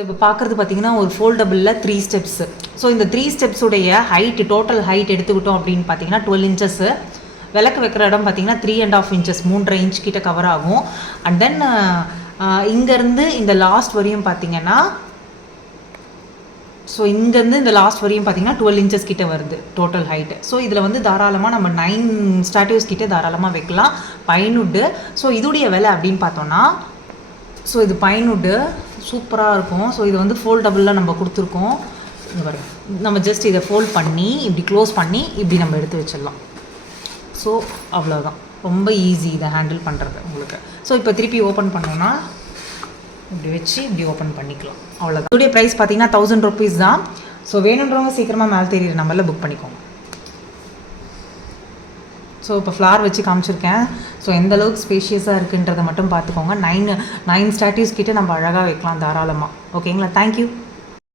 இப்போ பார்க்குறது பார்த்தீங்கன்னா ஒரு ஃபோல்டபுளில் 3 ஸ்டெப்ஸு. ஸோ இந்த 3 ஸ்டெப்ஸுடைய ஹைட்டு, டோட்டல் ஹைட் எடுத்துக்கிட்டோம் அப்படின்னு பார்த்தீங்கன்னா 12 இன்ச்சஸ்ஸு. விளக்கு வைக்கிற இடம் பார்த்தீங்கன்னா 3.5 இன்ச்சஸ், 3.5 இன்ச் கிட்ட கவர் ஆகும். அண்ட் தென் இங்கேருந்து இந்த லாஸ்ட் வரையும் பார்த்தீங்கன்னா, ஸோ இங்கேருந்து இந்த லாஸ்ட் வரையும் பார்த்தீங்கன்னா 12 இன்ச்சஸ் கிட்ட வருது டோட்டல் ஹைட்டு. ஸோ இதில் வந்து தாராளமாக நம்ம 9 ஸ்டாட்டியூஸ் கிட்டே தாராளமாக வைக்கலாம். பைன்வுட்டு. ஸோ இதுடைய விலை அப்படின்னு பார்த்தோன்னா, ஸோ இது பைன்வுட்டு சூப்பராக இருக்கும். ஸோ இது வந்து ஃபோல்டபுளில் நம்ம கொடுத்துருக்கோம். இங்கே பாருங்க, நம்ம ஜஸ்ட் இதை ஃபோல்ட் பண்ணி இப்படி க்ளோஸ் பண்ணி இப்படி நம்ம எடுத்து வச்சிடலாம். ஸோ அவ்வளோதான், ரொம்ப ஈஸி இதை ஹேண்டில் பண்ணுறது உங்களுக்கு. ஸோ இப்போ திருப்பி ஓப்பன் பண்ணோன்னா இப்படி வச்சு இப்படி ஓப்பன் பண்ணிக்கலாம், அவ்வளோதான். இதோடைய ப்ரைஸ் பார்த்தீங்கன்னா 1000 rupees தான். ஸோ வேணுன்றவங்க சீக்கிரமாக மேலே தெரியுற நம்பரில் புக் பண்ணிக்கோங்க. ஸோ இப்போ ஃப்ளார் வச்சு காமிச்சிருக்கேன். ஸோ எந்த அளவுக்கு ஸ்பேஷியஸாக இருக்குன்றதை மட்டும் பார்த்துக்கோங்க. 9 ஸ்டாட்டியூஸ் கிட்டே நம்ம அழகாக வைக்கலாம் தாராளமாக. ஓகேங்களா? தேங்க்யூ.